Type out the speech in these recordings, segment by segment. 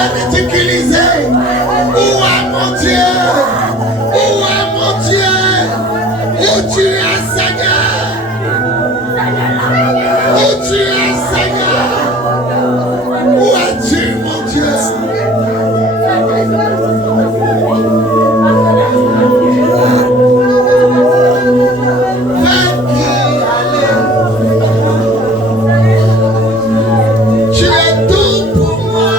me ridiculiser. Où est mon Dieu? Où est mon Dieu? Où tu es, Seigneur? Où tu es, Seigneur? Où es-tu, mon Dieu? Tu es tout pour moi.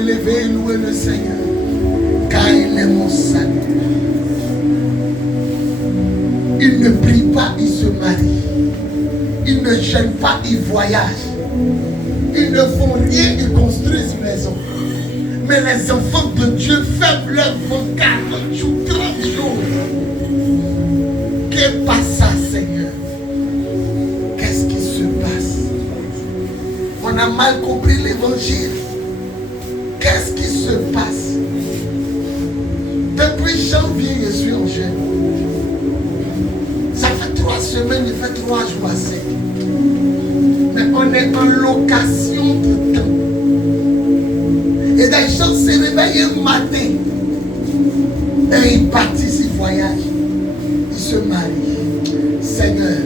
élever et louer le Seigneur, car il est mon salut. Il ne prie pas, il se marie. Il ne gêne pas, il voyage. Ils ne font rien, ils construisent maison. Mais les enfants de Dieu ferment leur vent 40 jours, 30 jours. Qu'est-ce qui passe, Seigneur? Qu'est-ce qui se passe? On a mal compris l'évangile. Qu'est-ce qui se passe? Depuis janvier, je suis en jeûne. Ça fait 3 semaines, il fait 3 jours à sec. Mais on est en location de temps. Et des gens se réveillent un matin. Et ils partissent, ils voyagent. Ils se marient. Seigneur,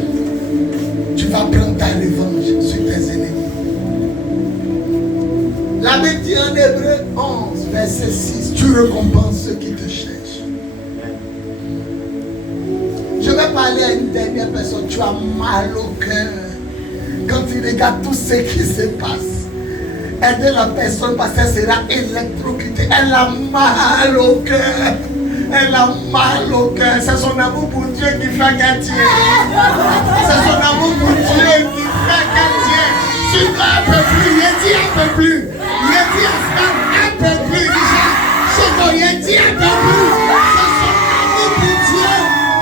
tu vas prendre ta revanche sur tes ennemis. La Bible dit en Hébreu 11, verset 6, tu récompenses ceux qui te cherchent. Je vais parler à une dernière personne. Tu as mal au cœur quand tu regardes tout ce qui se passe. Aider la personne parce qu'elle sera électrocutée. Elle a mal au cœur. Elle a mal au cœur. C'est son amour pour Dieu qui fait qu'elle tient. C'est son amour pour Dieu qui fait qu'elle tient. Tu ne peux plus. Il dit un peu plus. Il dit un peu plus. Il dit un peu plus. C'est son amour pour Dieu.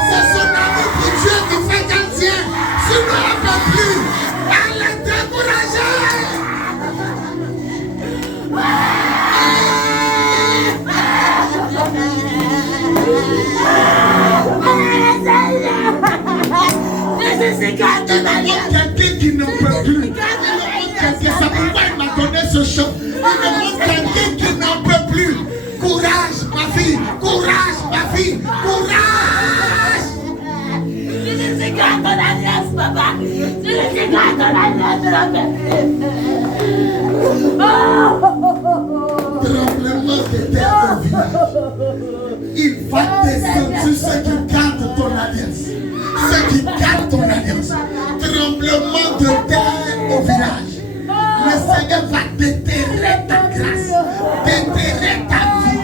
C'est son amour pour Dieu qui fait qu'elle tient. Tu ne peux plus. Elle est découragée. Il demande quelqu'un qui ne peut plus. Il demande quelqu'un, c'est pourquoi il m'a donné ce chant. Il demande quelqu'un qui n'en peut plus. Courage, ma fille. Courage, ma fille. Courage. Je ne sais pas ton alliance, papa. Je ne sais pas ton alliance, Tremblement de terre au village. Il va descendre sur ceux qui gardent ton alliance. Ceux qui gardent ton alliance. Tremblement de terre au village. Le Seigneur va déterrer ta grâce. Déterrer ta vie.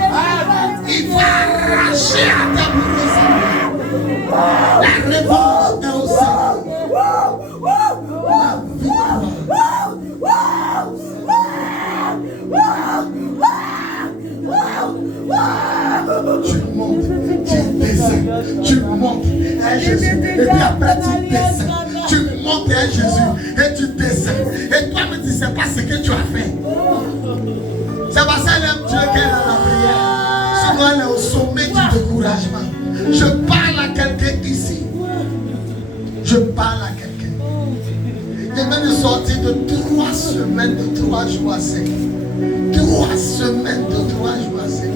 Il va arracher à ta bourreuse. La revanche est au Seigneur. La victoire. Tu montes, tu descends, tu montes à Jésus, et puis après tu descends, tu montes à Jésus, et tu descends, et toi tu ne sais pas ce que tu as fait. C'est parce qu'elle aime Dieu qu'elle a la prière. Sinon elle est au sommet du découragement. Je parle à quelqu'un ici. Je parle à quelqu'un. Je viens de sortir de 3 semaines, de 3 jours à sec. 3 semaines de 3 jours à sec.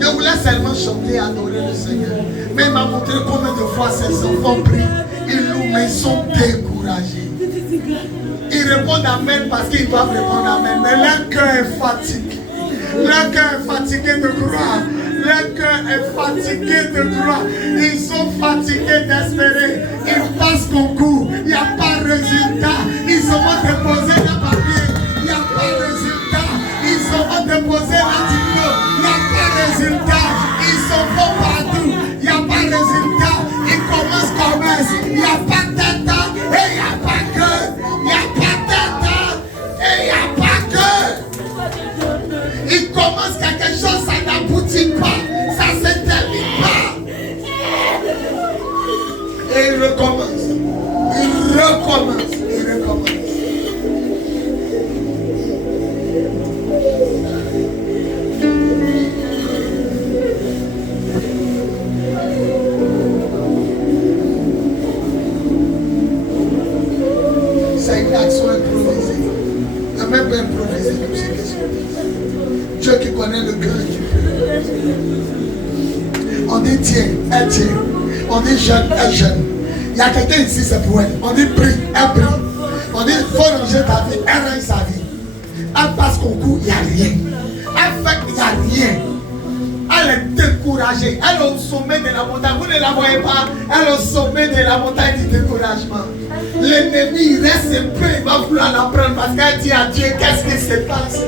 Je voulais seulement chanter et adorer le Seigneur. Mais il m'a montré combien de fois ses enfants prient. Ils louent, mais ils sont découragés. Ils répondent Amen parce qu'ils doivent répondre Amen. Mais leur cœur est fatigué. Leur cœur est fatigué de croire. Leur cœur est fatigué de croire. Ils sont fatigués d'espérer. Ils passent concours. Il n'y a pas de résultat. Ils se vont déposer le papier. Il n'y a pas de résultat. Ils se vont déposer la diplôme. Il n'y a pas de résultat. Ils s'en vont partout. Il n'y a pas de résultat. Ils commencent commerce. Il n'y a pas d'état. Et il n'y a pas que. Il n'y a pas d'état. Et il n'y a pas que. Ils commencent quelque chose, ça n'aboutit pas. Ça ne se termine pas. Et ils recommencent. Ils recommencent. Ils recommencent. C'est une action improvisée. Ne même pas improviser comme c'est question. Dieu qui connaît le cœur du peuple. On dit tiens, elle tient. On dit jeune, elle jeune. Il y a quelqu'un ici, c'est pour elle. On dit prie, elle prie. On dit faut ranger ta vie, elle range sa vie. Elle passe concours, il n'y a rien. Elle fait qu'il n'y a rien. Elle est découragée. Elle est au sommet de la montagne. Vous ne la voyez pas. Elle est au sommet de la montagne du découragement. L'ennemi, il reste un peu. Il va vouloir la prendre parce qu'elle dit à Dieu, qu'est-ce qui se passe?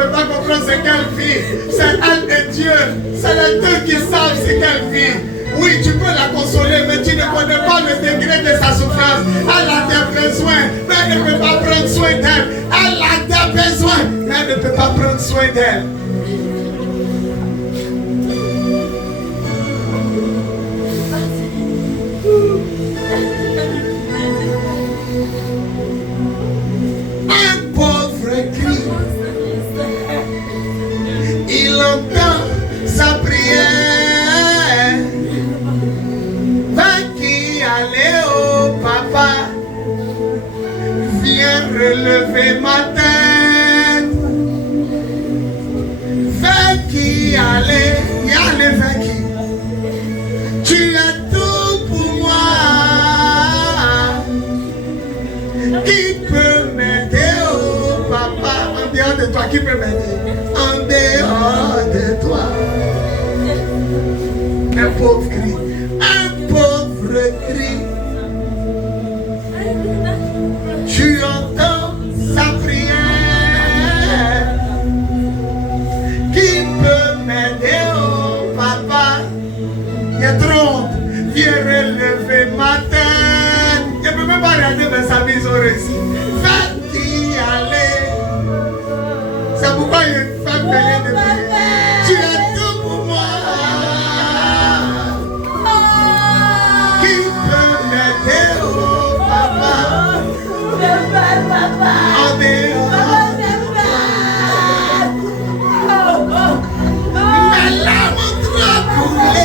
peut pas comprendre ce qu'elle vit. C'est elle et Dieu. C'est les deux qui savent ce qu'elle vit. Oui, tu peux la consoler, mais tu ne connais pas le degré de sa souffrance. Elle a des besoins, mais elle ne peut pas prendre soin d'elle. Elle a des besoins, mais elle ne peut pas prendre soin d'elle. Un pauvre cri, il entend sa prière. Va qui aller au papa, viens relever ma tête. Va qui aller, y aller va qui. Tu as tout pour moi. Qui peut m'aider, oh papa? En dehors de toi, qui peut m'aider? En dehors de toi. Un pauvre cri. Un pauvre cri. Tu entends sa prière. Qui peut m'aider, oh papa? Il y a trop. Viens relever ma tête. Je ne peux même pas regarder mes amis, ils ont réussi. Faites y aller. C'est pourquoi il y a une femme venue de prier. Tu as tout pour moi. Qui peut m'aider, oh papa? En dehors. Mes larmes ont trop coulé.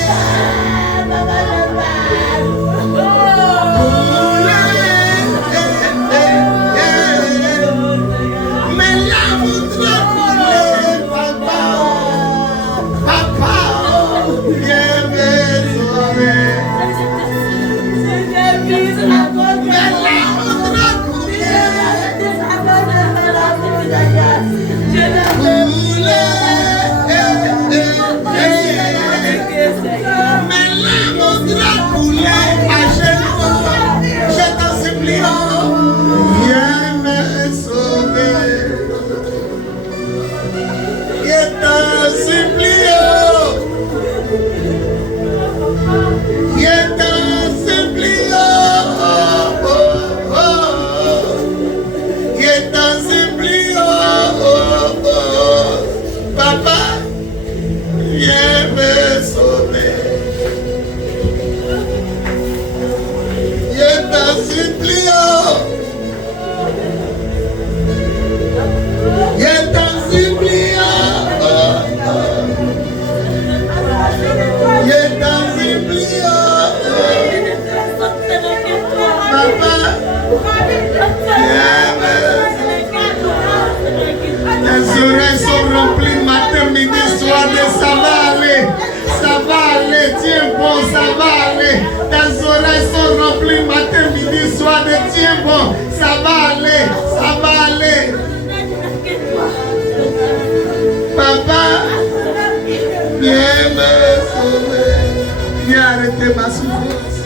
Ma souffrance.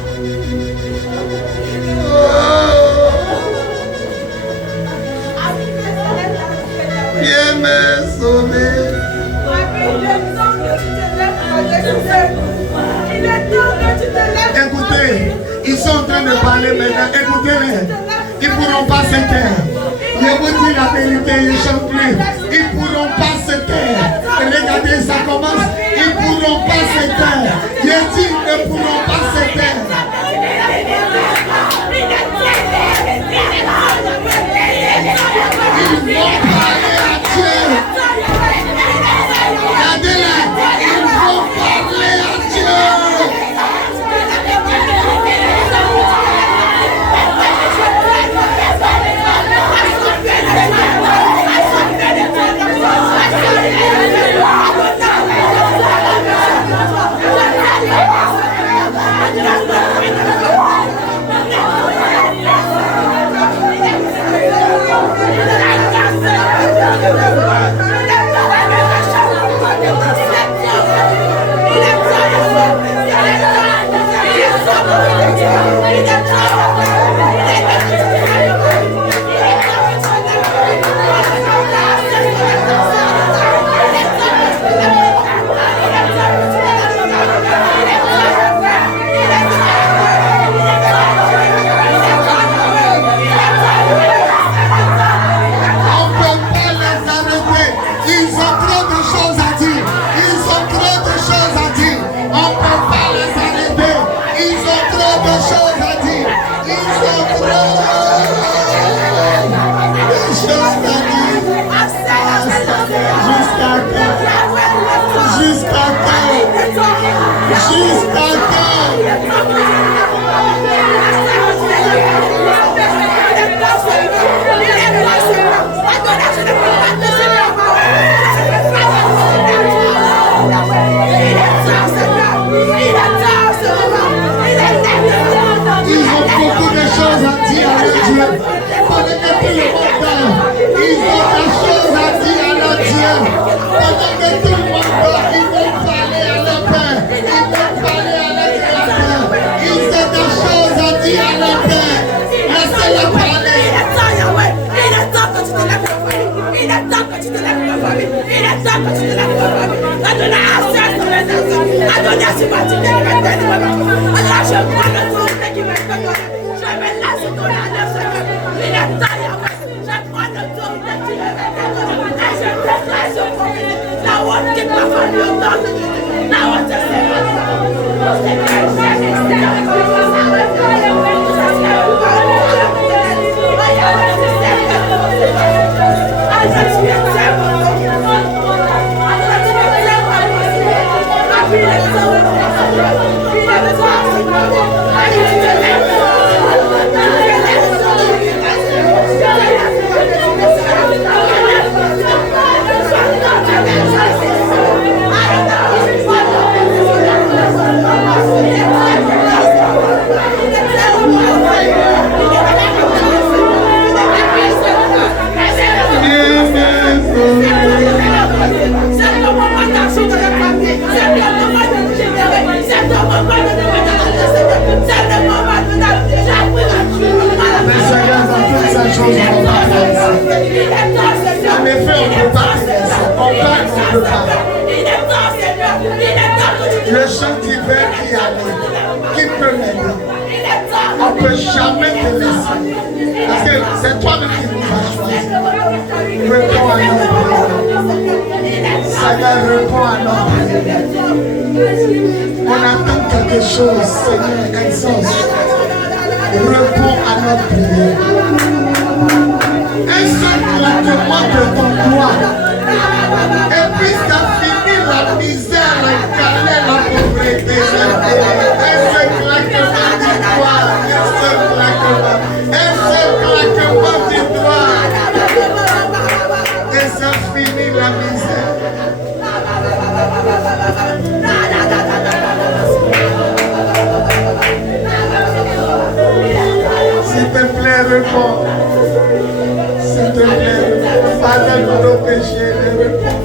Viens me sauver. Écoutez, ils sont en train de parler maintenant. Écoutez-les. Ils ne pourront pas se taire. Je vous dis la vérité, ils ne chantent plus. Ils ne pourront pas se taire. Regardez, ça commence. Ils ne pourront pas se taire. Je dis, ils ne pourront pas se taire. Ils vont parler à Dieu. Regardez-les. Ils vont parler à Dieu. beaucoup de choses à dire à Dieu. Pendant que tout le monde dort, ils ont des choses à dire à leur Dieu. Pendant que tout le monde dort, ils vont parler à leur Père. Ils vont parler à leur Créateur. Ils ont des choses à dire à leur Père. Laissez-les parler. Il est temps, Yahweh. Il est temps que tu te lèves pour famille. Il est temps que tu te lèves pour famille. Il est temps que tu te lèves pour famille. Adonai, assure sur les nations. Adonai, sur ma tête, il va te donner. Adonai, je prends le tour qui va te donner. Je vais laisser ton âme, Seigneur. Il est temps, Yahweh. Je prends le tour qui va te donner. Et je déclare sur famille. La honte quitte ma famille au nom de Jésus. La honte est En effet, on ne peut pas te laisser. On parle, on ne peut pas. Le chant d'hiver qui arrive, qui peut m'aider? On ne peut jamais te laisser. Parce que c'est toi-même qui nous as choisi. Réponds à notre prière. Seigneur, réponds à notre prière. On attend quelque chose, Seigneur, exauce. Réponds à notre prière. Un seul claquement de ton doigt. Et puis ça finit la misère, la galère, la pauvreté. Un seul claquement du doigt. Un seul claquement. Un seul claquement du doigt. Et ça finit la misère. S'il te plaît, réponds. S'il te plaît, pardonne nos péchés, réponds.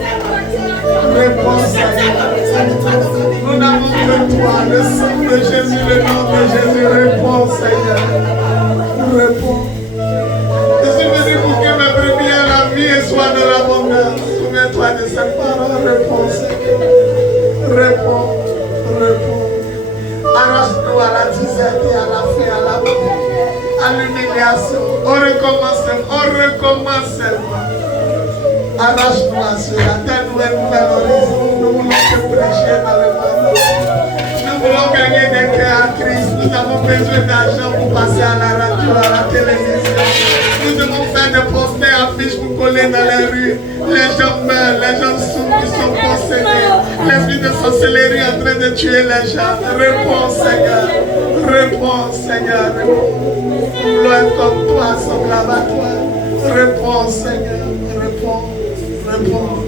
Réponds, Seigneur. Nous n'avons que toi, le sang de Jésus, le nom de Jésus. Réponds, Seigneur. Réponds. Je suis venu pour que mes brebis aient la vie et soient de l'abondance. Souviens-toi de cette parole. Réponds, Seigneur. Réponds. Réponds. Arrache-nous à la disette et à la faim, à la mort, à l'humiliation. On recommence seulement. Arrache-nous à cela. Donne-nous un nouvel horizon. Nous voulons te prêcher dans le monde. Nous voulons gagner des cœurs à Christ. Nous avons besoin d'argent pour passer à la radio, à la télévision. Nous devons faire des posters affiches pour coller dans les rues. Les gens meurent, les gens souffrent, ils sont possédés. L'esprit de sorcellerie est en train de tuer les gens. Réponds, Seigneur. Réponds, Seigneur. Réponds. Loin comme toi, semblable à toi. Réponds, Seigneur. Réponds. Réponds.